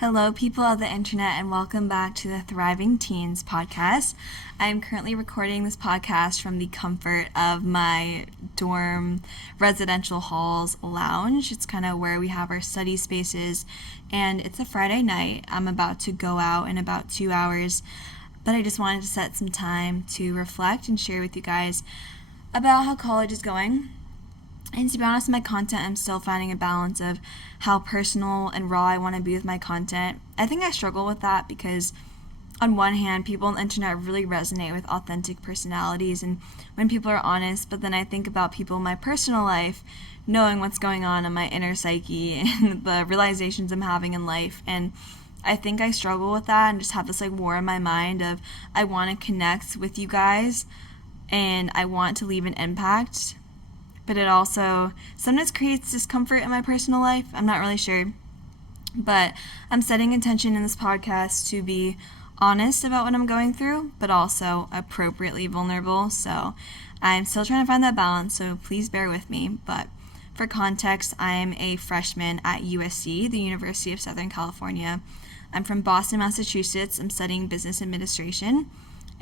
Hello, people of the internet, and welcome back to the Thriving Teens podcast. I am currently recording this podcast from the comfort of my dorm residential hall's lounge. It's kind of where we have our study spaces, and it's a Friday night. I'm about to go out in about 2 hours, but I just wanted to set some time to reflect and share with you guys about how college is going. And to be honest, my content, I'm still finding a balance of how personal and raw I want to be with my content. I think I struggle with that because on one hand, people on the internet really resonate with authentic personalities and when people are honest, but then I think about people in my personal life knowing what's going on in my inner psyche and the realizations I'm having in life. And I think I struggle with that and just have this war in my mind of I want to connect with you guys and I want to leave an impact. But it also sometimes creates discomfort in my personal life. I'm not really sure. But I'm setting intention in this podcast to be honest about what I'm going through, but also appropriately vulnerable. So I'm still trying to find that balance, so please bear with me. But for context, I'm a freshman at USC, the University of Southern California. I'm from Boston, Massachusetts. I'm studying business administration.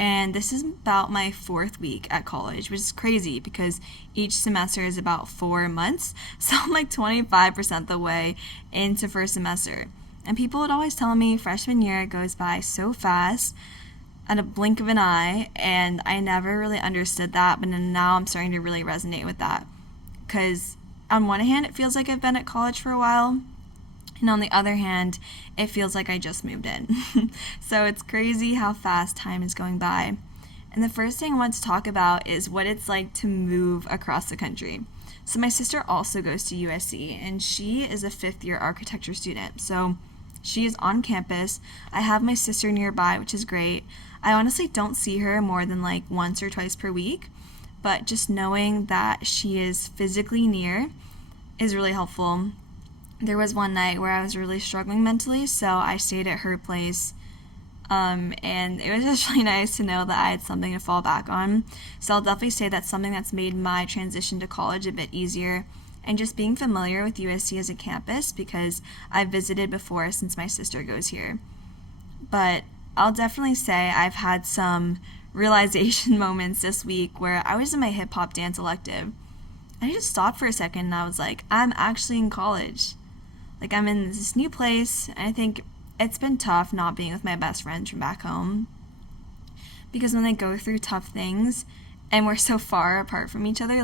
And this is about my 4th week at college, which is crazy because each semester is about 4 months. So I'm 25% the way into first semester. And people would always tell me freshman year goes by so fast at a blink of an eye. And I never really understood that. But now I'm starting to really resonate with that. Because on one hand, it feels like I've been at college for a while. And on the other hand, it feels like I just moved in. So it's crazy how fast time is going by. And the first thing I want to talk about is what it's like to move across the country. So my sister also goes to USC, and she is a 5th-year architecture student. So she is on campus. I have my sister nearby, which is great. I honestly don't see her more than once or twice per week. But just knowing that she is physically near is really helpful. There was one night where I was really struggling mentally, so I stayed at her place, and it was just really nice to know that I had something to fall back on. So I'll definitely say that's something that's made my transition to college a bit easier, and just being familiar with USC as a campus because I've visited before since my sister goes here. But I'll definitely say I've had some realization moments this week where I was in my hip-hop dance elective. I just stopped for a second and I was like, I'm actually in college. I'm in this new place, and I think it's been tough not being with my best friends from back home. Because when they go through tough things, and we're so far apart from each other,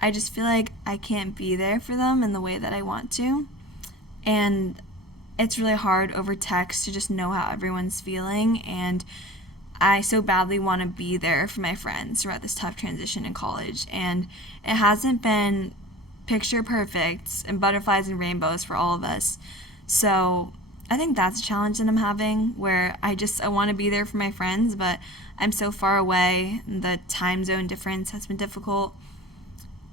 I just feel like I can't be there for them in the way that I want to. And it's really hard over text to just know how everyone's feeling, and I so badly want to be there for my friends throughout this tough transition in college. And it hasn't been picture perfect and butterflies and rainbows for all of us. So I think that's a challenge that I'm having where I want to be there for my friends, but I'm so far away. The time zone difference has been difficult.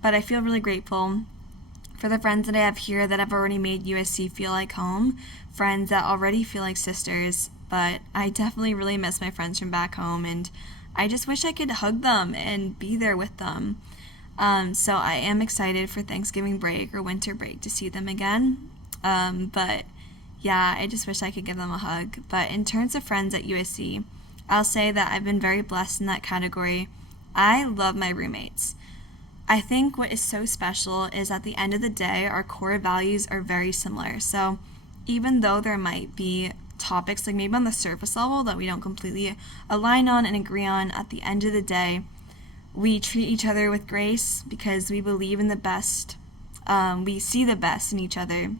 But I feel really grateful for the friends that I have here that have already made USC feel like home, friends that already feel like sisters. But I definitely really miss my friends from back home, and I just wish I could hug them and be there with them. So I am excited for Thanksgiving break or winter break to see them again. But yeah, I just wish I could give them a hug. But in terms of friends at USC, I'll say that I've been very blessed in that category. I love my roommates. I think what is so special is at the end of the day, our core values are very similar. So even though there might be topics maybe on the surface level that we don't completely align on and agree on, at the end of the day, we treat each other with grace because we believe in the best. We see the best in each other.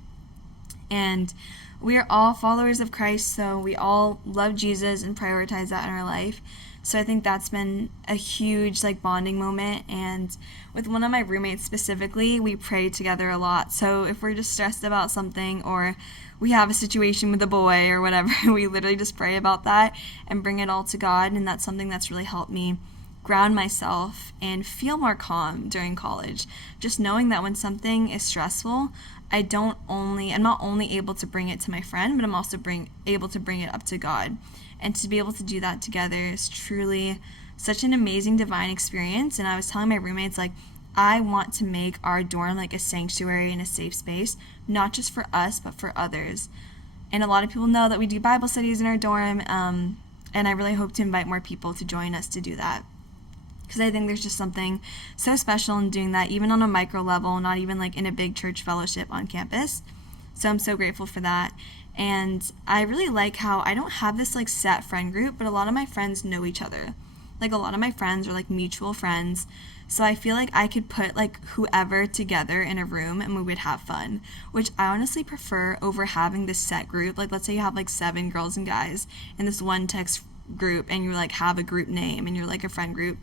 And we are all followers of Christ, so we all love Jesus and prioritize that in our life. So I think that's been a huge bonding moment. And with one of my roommates specifically, we pray together a lot. So if we're just stressed about something or we have a situation with a boy or whatever, we literally just pray about that and bring it all to God. And that's something that's really helped me ground myself and feel more calm during college. Just knowing that when something is stressful, I'm not only able to bring it to my friend, but I'm also able to bring it up to God. And to be able to do that together is truly such an amazing divine experience. And I was telling my roommates, I want to make our dorm a sanctuary and a safe space, not just for us, but for others. And a lot of people know that we do Bible studies in our dorm, and I really hope to invite more people to join us to do that. Because I think there's just something so special in doing that, even on a micro level, not even like in a big church fellowship on campus. So I'm so grateful for that. And I really like how I don't have this like set friend group, but a lot of my friends know each other. Like a lot of my friends are like mutual friends. So I feel like I could put like whoever together in a room and we would have fun, which I honestly prefer over having this set group. Like let's say you have like 7 girls and guys in this one text group and you like have a group name and you're like a friend group.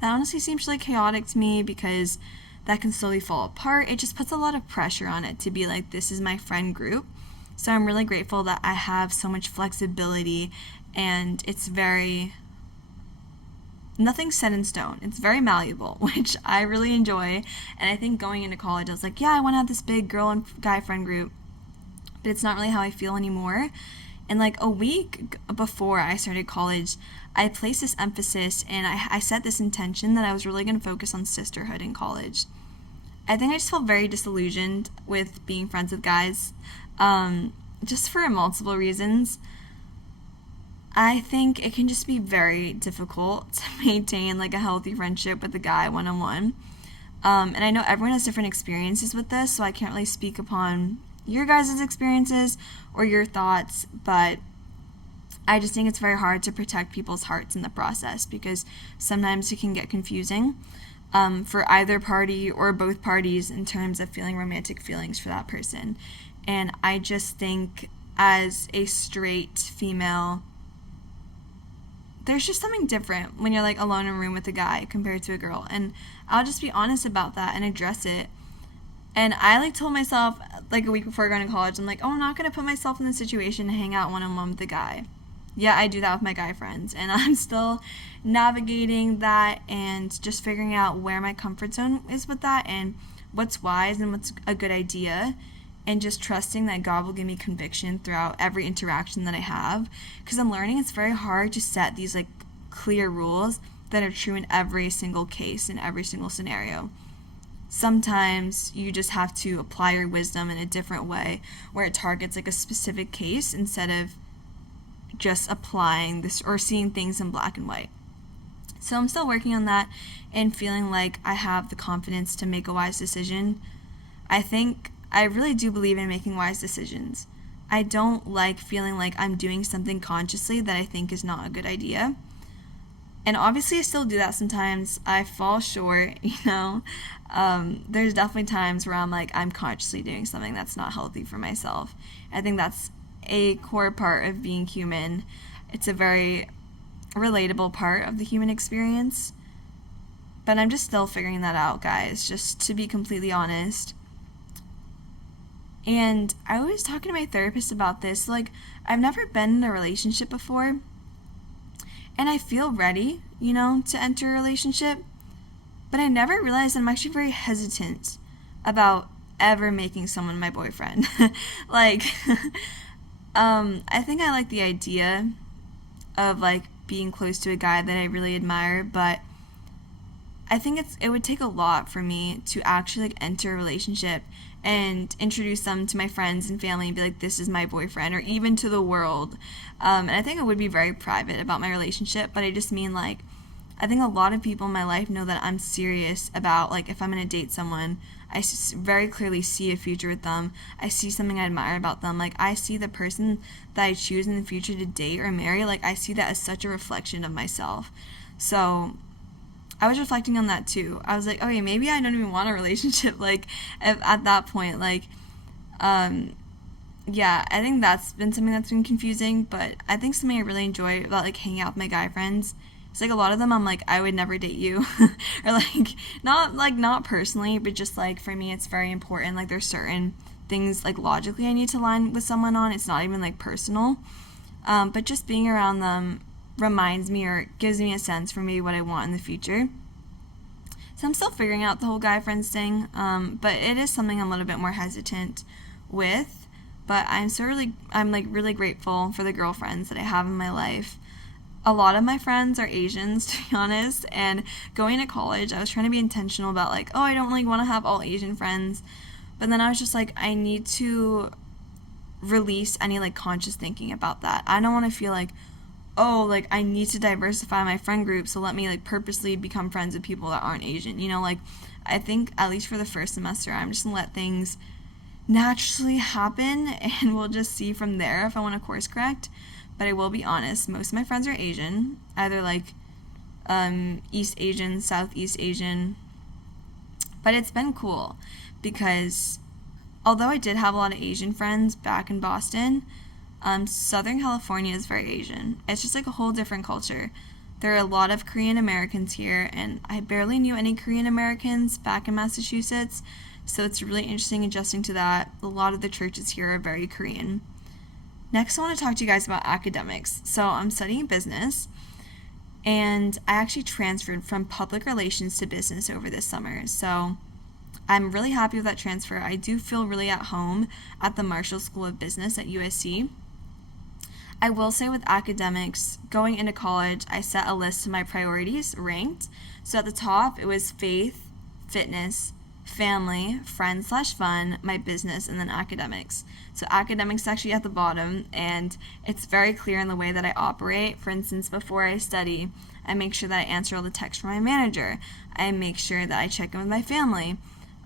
That honestly seems like chaotic to me because that can slowly fall apart. It just puts a lot of pressure on it to be like, this is my friend group. So I'm really grateful that I have so much flexibility, and it's nothing's set in stone. It's very malleable, which I really enjoy. And I think going into college, I was like, yeah, I want to have this big girl and guy friend group, but it's not really how I feel anymore. And like a week before I started college, I placed this emphasis and I set this intention that I was really going to focus on sisterhood in college. I think I just felt very disillusioned with being friends with guys, just for multiple reasons. I think it can just be very difficult to maintain like a healthy friendship with a guy one-on-one. And I know everyone has different experiences with this, so I can't really speak upon your guys' experiences or your thoughts, but I just think it's very hard to protect people's hearts in the process because sometimes it can get confusing for either party or both parties in terms of feeling romantic feelings for that person. And I just think as a straight female, there's just something different when you're like alone in a room with a guy compared to a girl. And I'll just be honest about that and address it. And I like told myself like a week before going to college, I'm like, oh, I'm not going to put myself in the situation to hang out one-on-one with a guy. Yeah, I do that with my guy friends, and I'm still navigating that and just figuring out where my comfort zone is with that and what's wise and what's a good idea, and just trusting that God will give me conviction throughout every interaction that I have, because I'm learning it's very hard to set these like clear rules that are true in every single case, in every single scenario. Sometimes you just have to apply your wisdom in a different way where it targets like a specific case instead of just applying this or seeing things in black and white. So I'm still working on that and feeling like I have the confidence to make a wise decision. I really do believe in making wise decisions. I don't like feeling like I'm doing something consciously that I think is not a good idea. And obviously I still do that sometimes. I fall short, There's definitely times where I'm like, I'm consciously doing something that's not healthy for myself. I think that's a core part of being human. It's a very relatable part of the human experience. But I'm just still figuring that out, guys, just to be completely honest. And I was talking to my therapist about this. Like, I've never been in a relationship before. And I feel ready, to enter a relationship. But I never realized I'm actually very hesitant about ever making someone my boyfriend. I think I like the idea of like being close to a guy that I really admire, but I think it would take a lot for me to actually like enter a relationship and introduce them to my friends and family and be like, this is my boyfriend, or even to the world. And I think I would be very private about my relationship, but I just mean like, I think a lot of people in my life know that I'm serious about like if I'm going to date someone, I very clearly see a future with them. I see something I admire about them. Like I see the person that I choose in the future to date or marry, like I see that as such a reflection of myself. So I was reflecting on that too. I was like, okay, maybe I don't even want a relationship like at that point. Yeah, I think that's been something that's been confusing, but I think something I really enjoy about like hanging out with my guy friends, it's like a lot of them I'm like, I would never date you. Or not personally, but just like for me it's very important. Like there's certain things like logically I need to align with someone on. It's not even like personal. But just being around them reminds me or gives me a sense for maybe what I want in the future. So I'm still figuring out the whole guy friends thing, but it is something I'm a little bit more hesitant with. But I'm really grateful for the girlfriends that I have in my life. A lot of my friends are Asians, to be honest, and going to college, I was trying to be intentional about like, oh, I don't want to have all Asian friends. But then I was just like, I need to release any like conscious thinking about that. I don't want to feel like, oh, like I need to diversify my friend group, so let me like purposely become friends with people that aren't Asian. Like I think at least for the first semester, I'm just gonna let things naturally happen, and we'll just see from there if I want to course correct. But I will be honest, most of my friends are Asian, either like East Asian, Southeast Asian. But it's been cool because although I did have a lot of Asian friends back in Boston, Southern California is very Asian. It's just like a whole different culture. There are a lot of Korean Americans here, and I barely knew any Korean Americans back in Massachusetts, so it's really interesting adjusting to that. A lot of the churches here are very Korean. Next, I want to talk to you guys about academics. So I'm studying business, and I actually transferred from public relations to business over this summer. So I'm really happy with that transfer. I do feel really at home at the Marshall School of Business at USC. I will say with academics, going into college, I set a list of my priorities ranked. So at the top, it was faith, fitness, family, friends/fun, my business, and then academics. So academics is actually at the bottom, and it's very clear in the way that I operate. For instance, before I study, I make sure that I answer all the texts from my manager. I make sure that I check in with my family.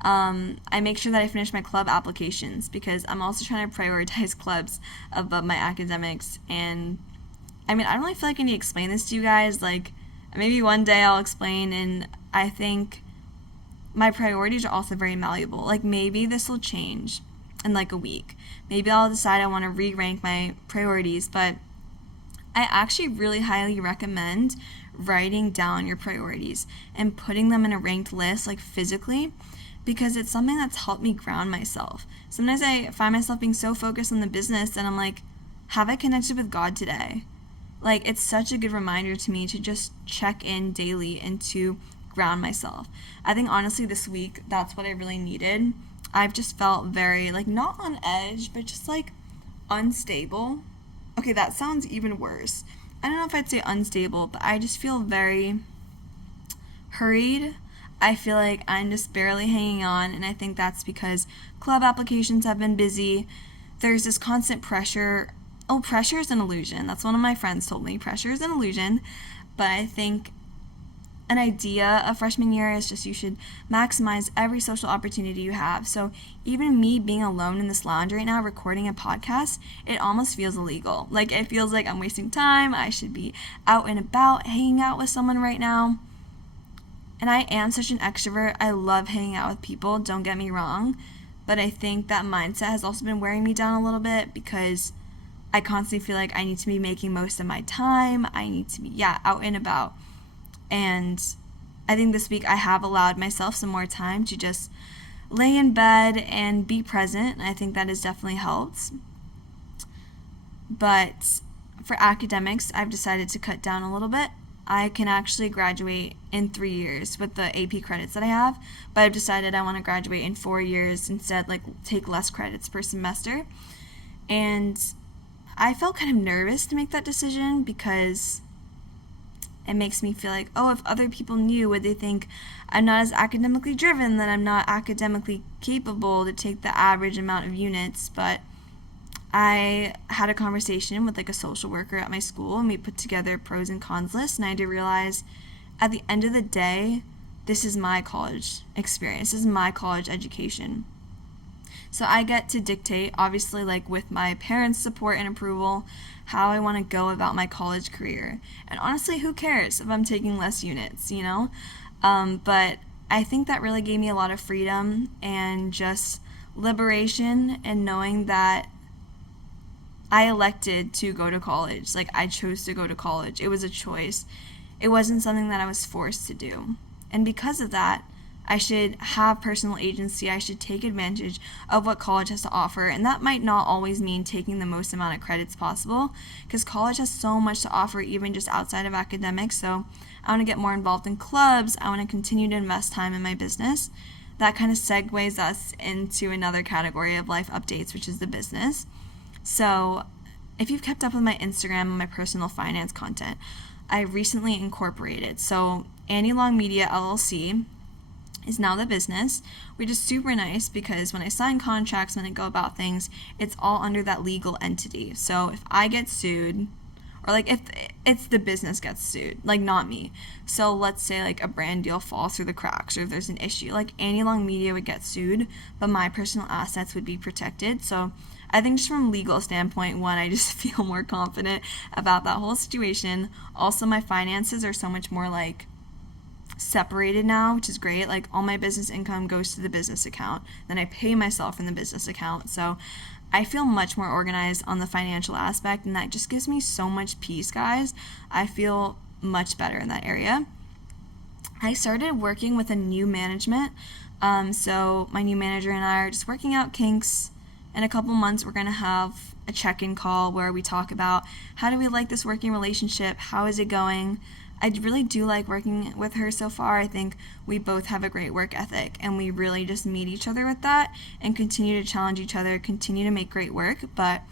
I make sure that I finish my club applications because I'm also trying to prioritize clubs above my academics. And I mean, I don't really feel like I need to explain this to you guys. Like, maybe one day I'll explain, and I think my priorities are also very malleable. Like, maybe this will change in like a week. Maybe I'll decide I want to re-rank my priorities, but I actually really highly recommend writing down your priorities and putting them in a ranked list, like physically, because it's something that's helped me ground myself. Sometimes I find myself being so focused on the business, and I'm like, have I connected with God today? Like, it's such a good reminder to me to just check in daily and to ground myself. I think honestly this week, that's what I really needed. I've just felt very, like, not on edge, but just like unstable. Okay, that sounds even worse. I don't know if I'd say unstable, but I just feel very hurried. I feel like I'm just barely hanging on, and I think that's because club applications have been busy. There's this constant pressure. Oh, pressure is an illusion. That's one of my friends told me. Pressure is an illusion. But I think an idea of freshman year is just you should maximize every social opportunity you have. So even me being alone in this lounge right now recording a podcast, it almost feels illegal. Like, it feels like I'm wasting time. I should be out and about hanging out with someone right now. And I am such an extrovert. I love hanging out with people, don't get me wrong. But I think that mindset has also been wearing me down a little bit because I constantly feel like I need to be making most of my time. I need to be, out and about. And I think this week I have allowed myself some more time to just lay in bed and be present. I think that has definitely helped. But for academics, I've decided to cut down a little bit. I can actually graduate in 3 years with the AP credits that I have, but I've decided I want to graduate in 4 years instead, like take less credits per semester. And I felt kind of nervous to make that decision because it makes me feel like, oh, if other people knew, would they think I'm not as academically driven, that I'm not academically capable to take the average amount of units? But I had a conversation with like a social worker at my school, and we put together pros and cons lists, and I had to realize at the end of the day, this is my college experience. This is my college education. So I get to dictate, obviously, like with my parents' support and approval, how I want to go about my college career. And honestly, who cares if I'm taking less units, But I think that really gave me a lot of freedom and just liberation, and knowing that I elected to go to college. Like, I chose to go to college. It was a choice. It wasn't something that I was forced to do. And because of that, I should have personal agency. I should take advantage of what college has to offer. And that might not always mean taking the most amount of credits possible, because college has so much to offer even just outside of academics. So I want to get more involved in clubs. I want to continue to invest time in my business. That kind of segues us into another category of life updates, which is the business. So if you've kept up with my Instagram and my personal finance content, I recently incorporated. So Annie Long Media LLC is now the business, which is super nice because when I sign contracts, when I go about things, it's all under that legal entity. So if I get sued, or like if it's the business gets sued, like not me. So let's say like a brand deal falls through the cracks, or if there's an issue, like Annie Long Media would get sued, but my personal assets would be protected. So I think just from a legal standpoint, one, I just feel more confident about that whole situation. Also, my finances are so much more like separated now, which is great. Like all my business income goes to the business account, then I pay myself in the business account. So I feel much more organized on the financial aspect, and that just gives me so much peace, guys. I feel much better in that area. I started working with a new management. So my new manager and I are just working out kinks. In a couple months, we're going to have a check-in call where we talk about how do we like this working relationship? How is it going? I really do like working with her so far. I think we both have a great work ethic, and we really just meet each other with that and continue to challenge each other, continue to make great work. But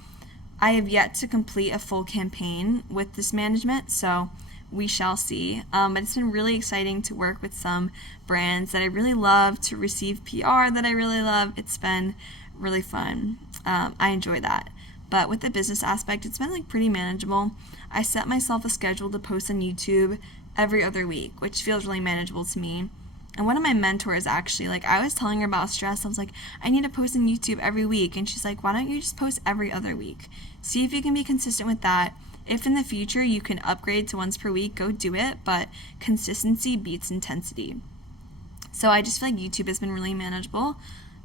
I have yet to complete a full campaign with this management, so we shall see. But it's been really exciting to work with some brands that I really love, to receive PR that I really love. It's been really fun. I enjoy that. But with the business aspect, it's been like pretty manageable. I set myself a schedule to post on YouTube every other week, which feels really manageable to me. And one of my mentors actually, like I was telling her about stress, I was like, I need to post on YouTube every week. And she's like, why don't you just post every other week? See if you can be consistent with that. If in the future you can upgrade to once per week, go do it. But consistency beats intensity. So I just feel like YouTube has been really manageable.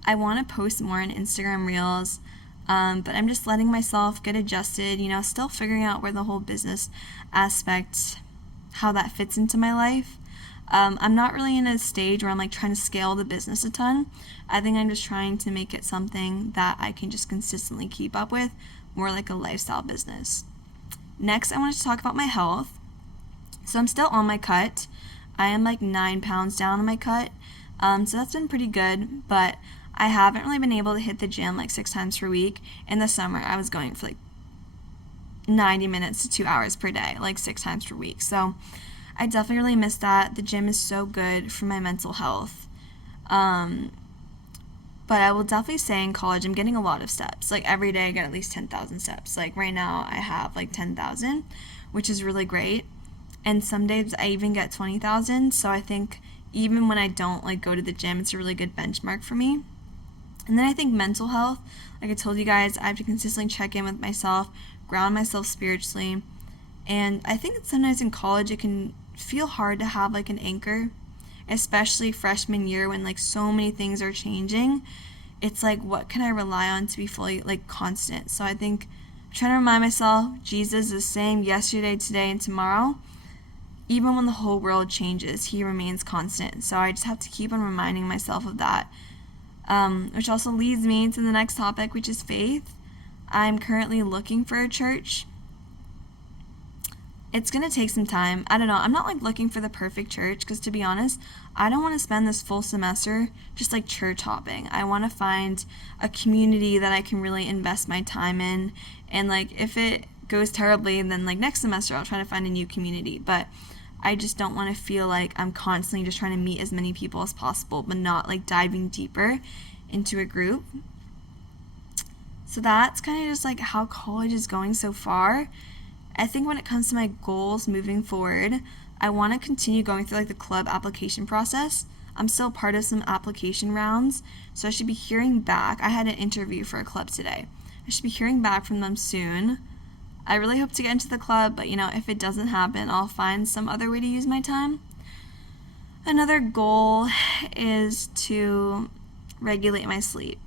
I want to post more on Instagram Reels. But I'm just letting myself get adjusted, still figuring out where the whole business aspect, how that fits into my life. I'm not really in a stage where I'm like trying to scale the business a ton. I think I'm just trying to make it something that I can just consistently keep up with, more like a lifestyle business. Next, I wanted to talk about my health. So I'm still on my cut. I am like 9 pounds down on my cut. So that's been pretty good, but I haven't really been able to hit the gym like 6 times per week. In the summer, I was going for like 90 minutes to 2 hours per day, like 6 times per week. So I definitely really miss that. The gym is so good for my mental health. But I will definitely say in college, I'm getting a lot of steps. Like every day I get at least 10,000 steps. Like right now I have like 10,000, which is really great. And some days I even get 20,000. So I think even when I don't like go to the gym, it's a really good benchmark for me. And then I think mental health, like I told you guys, I have to consistently check in with myself, ground myself spiritually. And I think that sometimes in college it can feel hard to have like an anchor, especially freshman year when like so many things are changing. It's like, what can I rely on to be fully like constant? So I think I'm trying to remind myself Jesus is the same yesterday, today, and tomorrow. Even when the whole world changes, he remains constant. So I just have to keep on reminding myself of that. Which also leads me to the next topic, which is faith. I'm currently looking for a church. It's going to take some time. I don't know. I'm not like looking for the perfect church because, to be honest, I don't want to spend this full semester just like church hopping. I want to find a community that I can really invest my time in. And like if it goes terribly, then like next semester I'll try to find a new community. But I just don't want to feel like I'm constantly just trying to meet as many people as possible, but not like diving deeper into a group. So that's kind of just like how college is going so far. I think when it comes to my goals moving forward, I want to continue going through like the club application process. I'm still part of some application rounds, so I should be hearing back. I had an interview for a club today. I should be hearing back from them soon. I really hope to get into the club, but if it doesn't happen, I'll find some other way to use my time. Another goal is to regulate my sleep.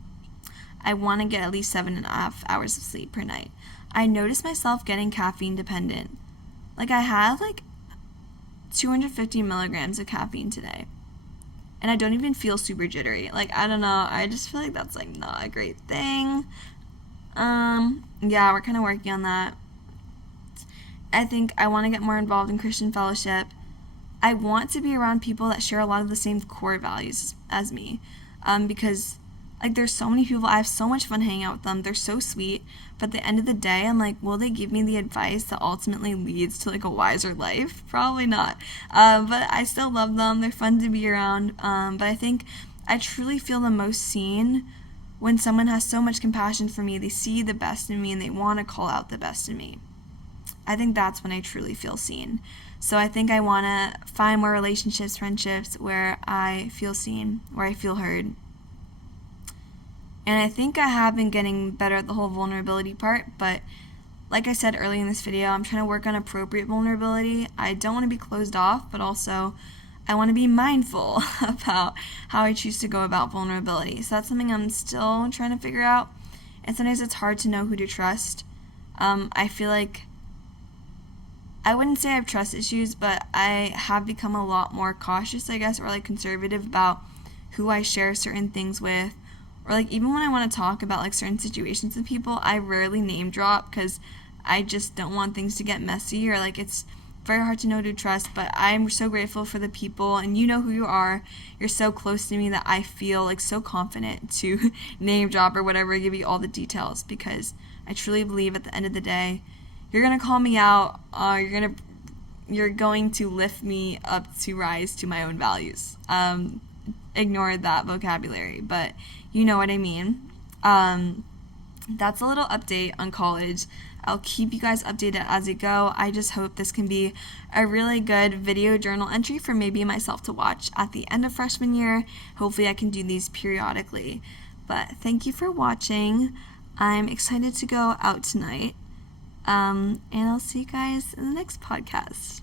I want to get at least 7.5 hours of sleep per night. I noticed myself getting caffeine dependent. Like I had like 250 milligrams of caffeine today. And I don't even feel super jittery. Like, I don't know. I just feel like that's like not a great thing. Yeah, we're kind of working on that. I think I want to get more involved in Christian fellowship. I want to be around people that share a lot of the same core values as me, because Like, there's so many people, I have so much fun hanging out with them. They're so sweet. But at the end of the day, I'm like, will they give me the advice that ultimately leads to like a wiser life? Probably not. But I still love them. They're fun to be around. But I think I truly feel the most seen when someone has so much compassion for me. They see the best in me and they want to call out the best in me. I think that's when I truly feel seen. So I think I want to find more relationships, friendships where I feel seen, where I feel heard. And I think I have been getting better at the whole vulnerability part, but like I said earlier in this video, I'm trying to work on appropriate vulnerability. I don't want to be closed off, but also I want to be mindful about how I choose to go about vulnerability. So that's something I'm still trying to figure out. And sometimes it's hard to know who to trust. I feel like, I wouldn't say I have trust issues, but I have become a lot more cautious, I guess, or like conservative about who I share certain things with. Or like even when I want to talk about like certain situations with people, I rarely name drop because I just don't want things to get messy, or like it's very hard to know who to trust. But I'm so grateful for the people, and you know who you are. You're so close to me that I feel like so confident to name drop or whatever, give you all the details, because I truly believe at the end of the day, you're gonna call me out. You're going to lift me up to rise to my own values. Ignore that vocabulary, but you know what I mean. That's a little update on college. I'll keep you guys updated as I go. I just hope this can be a really good video journal entry for maybe myself to watch at the end of freshman year. Hopefully I can do these periodically. But thank you for watching. I'm excited to go out tonight. And I'll see you guys in the next podcast.